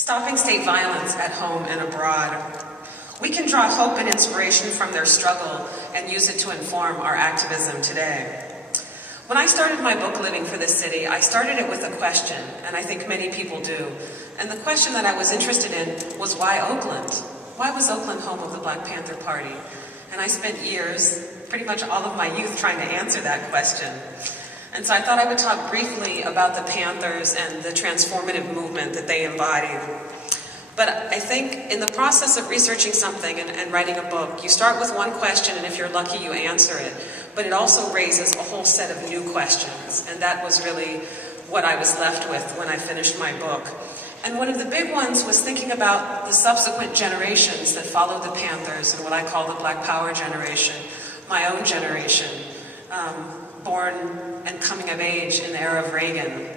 Stopping state violence at home and abroad. We can draw hope and inspiration from their struggle and use it to inform our activism today. When I started my book, Living for the City, I started it with a question, and I think many people do. And the question that I was interested in was, why Oakland? Why was Oakland home of the Black Panther Party? And I spent years, pretty much all of my youth, trying to answer that question. And so I thought I would talk briefly about the Panthers and the transformative movement that they embodied. But I think in the process of researching something and writing a book, you start with one question, and if you're lucky, you answer it. But it also raises a whole set of new questions, and that was really what I was left with when I finished my book. And one of the big ones was thinking about the subsequent generations that followed the Panthers and what I call the Black Power generation, my own generation, born and coming of age in the era of Reagan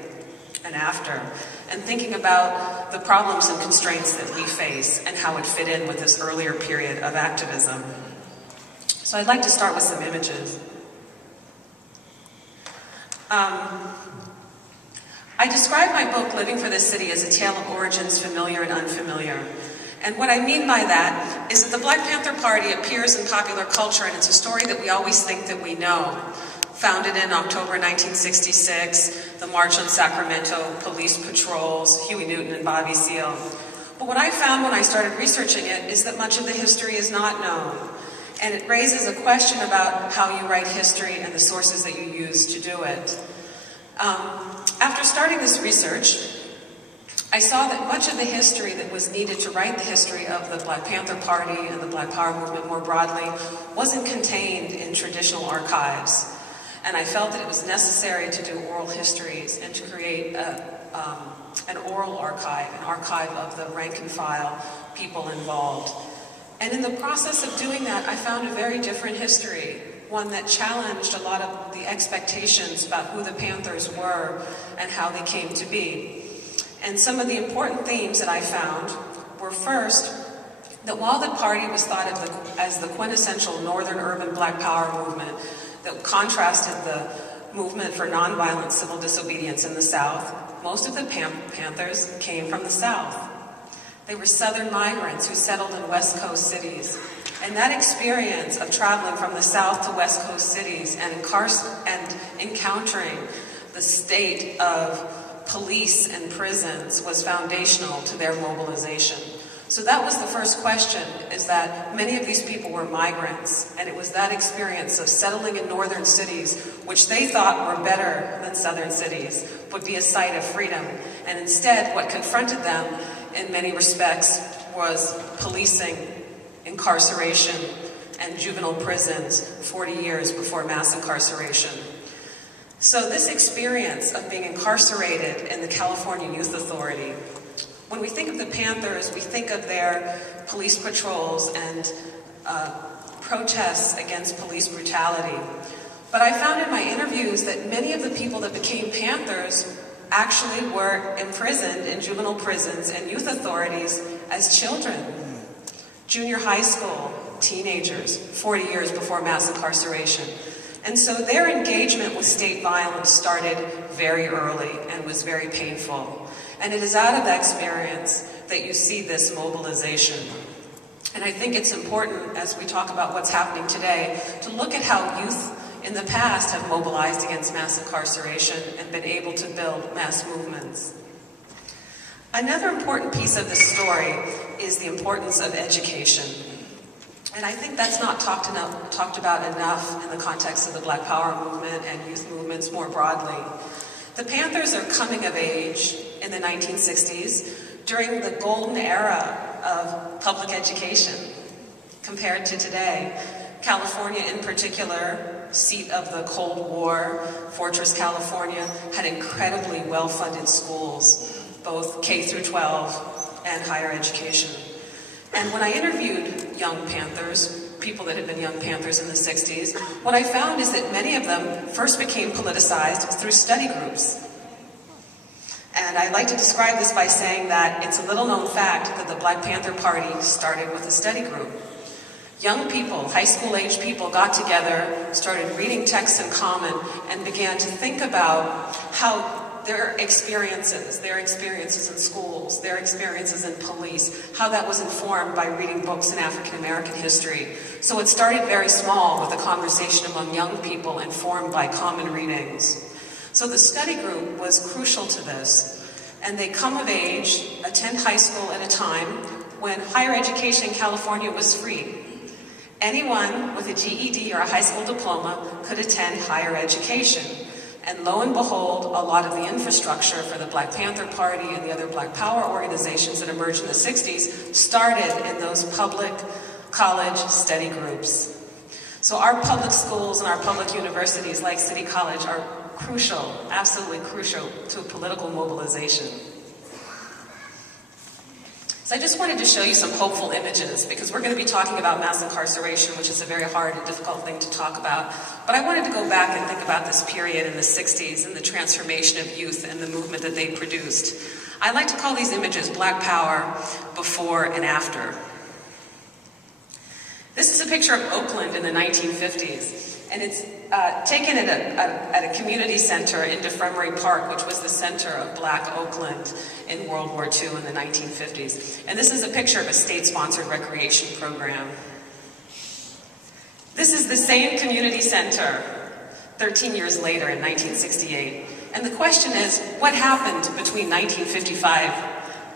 and after, and thinking about the problems and constraints that we face and how it fit in with this earlier period of activism. So I'd like to start with some images. I describe my book, Living for the City, as a tale of origins familiar and unfamiliar. And what I mean by that is that the Black Panther Party appears in popular culture, and it's a story that we always think that we know. Founded in October 1966, the March on Sacramento, police patrols, Huey Newton and Bobby Seale. But what I found when I started researching it is that much of the history is not known. And it raises a question about how you write history and the sources that you use to do it. After starting this research, I saw that much of the history that was needed to write the history of the Black Panther Party and the Black Power movement more broadly wasn't contained in traditional archives. And I felt that it was necessary to do oral histories and to create an oral archive, an archive of the rank and file people involved. And in the process of doing that, I found a very different history, one that challenged a lot of the expectations about who the Panthers were and how they came to be. And some of the important themes that I found were, first, that while the party was thought of as the quintessential northern urban Black Power movement that contrasted the movement for nonviolent civil disobedience in the South, most of the Panthers came from the South. They were Southern migrants who settled in West Coast cities. And that experience of traveling from the South to West Coast cities and encountering the state of police and prisons was foundational to their mobilization. So that was the first question, is that many of these people were migrants, and it was that experience of settling in northern cities, which they thought were better than southern cities, would be a site of freedom. And instead, what confronted them in many respects was policing, incarceration, and juvenile prisons 40 years before mass incarceration. So this experience of being incarcerated in the California Youth Authority, when we think of the Panthers, we think of their police patrols and protests against police brutality. But I found in my interviews that many of the people that became Panthers actually were imprisoned in juvenile prisons and youth authorities as children. Junior high school, teenagers, 40 years before mass incarceration. And so their engagement with state violence started very early and was very painful. And it is out of that experience that you see this mobilization. And I think it's important, as we talk about what's happening today, to look at how youth in the past have mobilized against mass incarceration and been able to build mass movements. Another important piece of this story is the importance of education. And I think that's not talked about enough in the context of the Black Power movement and youth movements more broadly. The Panthers are coming of age in the 1960s during the golden era of public education compared to today. California in particular, seat of the Cold War, Fortress California, had incredibly well-funded schools, both K through 12 and higher education. And when I interviewed young Panthers, people that had been young Panthers in the 60s, what I found is that many of them first became politicized through study groups. And I like to describe this by saying that it's a little-known fact that the Black Panther Party started with a study group. Young people, high school-age people, got together, started reading texts in common, and began to think about how their experiences in schools, their experiences in police, how that was informed by reading books in African American history. So it started very small with a conversation among young people informed by common readings. So the study group was crucial to this. And they come of age, attend high school at a time when higher education in California was free. Anyone with a GED or a high school diploma could attend higher education. And lo and behold, a lot of the infrastructure for the Black Panther Party and the other Black Power organizations that emerged in the 60s started in those public college study groups. So our public schools and our public universities like City College are crucial, absolutely crucial to political mobilization. So I just wanted to show you some hopeful images because we're going to be talking about mass incarceration, which is a very hard and difficult thing to talk about. But I wanted to go back and think about this period in the 60s and the transformation of youth and the movement that they produced. I like to call these images Black Power before and after. This is a picture of Oakland in the 1950s. And it's taken at a community center in Defremery Park, which was the center of Black Oakland in World War II in the 1950s. And this is a picture of a state-sponsored recreation program. This is the same community center 13 years later in 1968. And the question is, what happened between 1955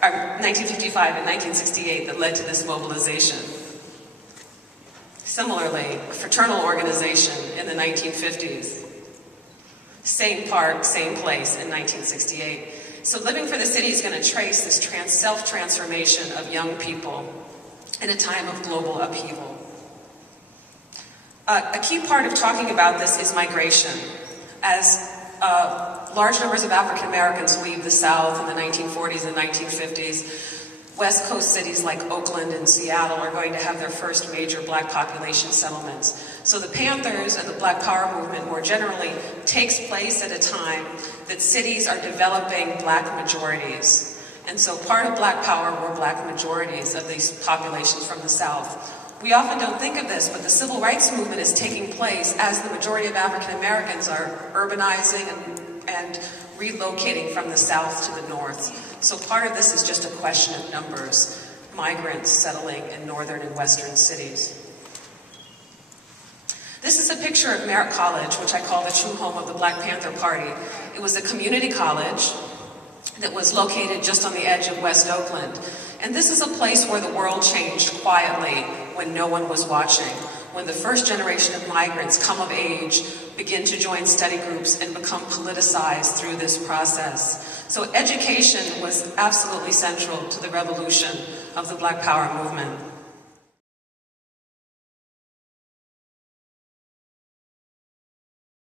and 1968 that led to this mobilization? Similarly, a fraternal organization in the 1950s. Same park, same place in 1968. So Living for the City is going to trace this self-transformation of young people in a time of global upheaval. A key part of talking about this is migration. As large numbers of African Americans leave the South in the 1940s and 1950s, West Coast cities like Oakland and Seattle are going to have their first major Black population settlements. So the Panthers and the Black Power movement more generally takes place at a time that cities are developing Black majorities. And so part of Black Power were Black majorities of these populations from the South. We often don't think of this, but the civil rights movement is taking place as the majority of African Americans are urbanizing and relocating from the South to the North. So part of this is just a question of numbers, migrants settling in northern and western cities. This is a picture of Merritt College, which I call the true home of the Black Panther Party. It was a community college that was located just on the edge of West Oakland. And this is a place where the world changed quietly when no one was watching, when the first generation of migrants come of age, begin to join study groups and become politicized through this process. So education was absolutely central to the revolution of the Black Power movement.